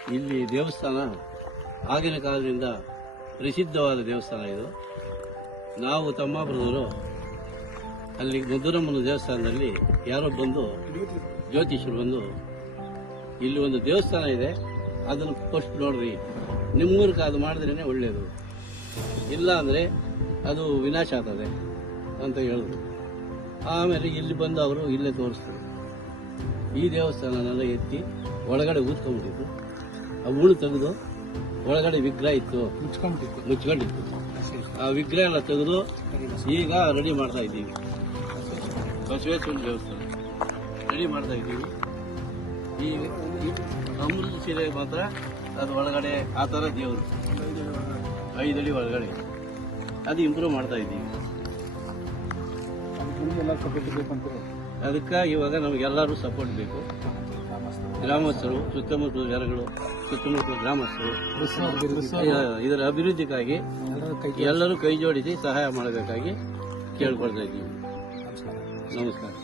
ಇಲ್ಲಿ ದೇವಸ್ಥಾನ ಆಗಿನ ಕಾಲದಿಂದ ಪ್ರಸಿದ್ಧವಾದ ದೇವಸ್ಥಾನ ಇದು. ನಾವು ತಮ್ಮಾಪುರದವರು ಅಲ್ಲಿ ಮಧುರಮ್ಮನ ದೇವಸ್ಥಾನದಲ್ಲಿ ಯಾರೋ ಬಂದು ಜ್ಯೋತಿಷರು ಬಂದು ಇಲ್ಲಿ ಒಂದು ದೇವಸ್ಥಾನ ಇದೆ, ಅದನ್ನು ಫಸ್ಟ್ ನೋಡ್ರಿ, ನಿಮ್ಮೂರಿಗೆ ಅದು ಮಾಡಿದ್ರೇ ಒಳ್ಳೆಯದು, ಇಲ್ಲ ಅಂದರೆ ಅದು ವಿನಾಶ ಆಗ್ತದೆ ಅಂತ ಹೇಳಿದ್ರು. ಆಮೇಲೆ ಇಲ್ಲಿ ಬಂದು ಅವರು ಇಲ್ಲೇ ತೋರಿಸ್ತಾರೆ. ಈ ದೇವಸ್ಥಾನನೆಲ್ಲ ಎತ್ತಿ ಒಳಗಡೆ ಊದ್ಕೊಂಡ್ಬಿಟ್ಟಿತ್ತು. ಆ ಹೂಳು ತೆಗೆದು ಒಳಗಡೆ ವಿಗ್ರಹ ಇತ್ತು, ಮುಚ್ಕೊಂಡಿತ್ತು. ಆ ವಿಗ್ರಹ ಎಲ್ಲ ತೆಗೆದು ಈಗ ರೆಡಿ ಮಾಡ್ತಾ ಇದ್ದೀವಿ. ಬಸವೇಶ್ವರ ದೇವಸ್ಥಾನ ರೆಡಿ ಮಾಡ್ತಾ ಇದ್ದೀವಿ. ಈ ಅಮೃತ ಶಿಲೆ ಮಾತ್ರ ಅದು ಒಳಗಡೆ ಆ ಥರ ದೇವರು 5 ಅಡಿ ಒಳಗಡೆ ಅದು ಇಂಪ್ರೂವ್ ಮಾಡ್ತಾ ಇದ್ದೀವಿ. ಅದಕ್ಕೆ ಇವಾಗ ನಮಗೆಲ್ಲರೂ ಸಪೋರ್ಟ್ ಬೇಕು. ಗ್ರಾಮಸ್ಥರು, ಸುತ್ತಮುತ್ತಲ ಜನಗಳು, ಸುತ್ತಮುತ್ತಲ ಗ್ರಾಮಸ್ಥರು ಇದರ ಅಭಿವೃದ್ಧಿಗಾಗಿ ಎಲ್ಲರೂ ಕೈ ಜೋಡಿಸಿ ಸಹಾಯ ಮಾಡಬೇಕಾಗಿ ಕೇಳ್ಕೊಳ್ತಾ ಇದ್ದೀವಿ. ನಮಸ್ಕಾರ.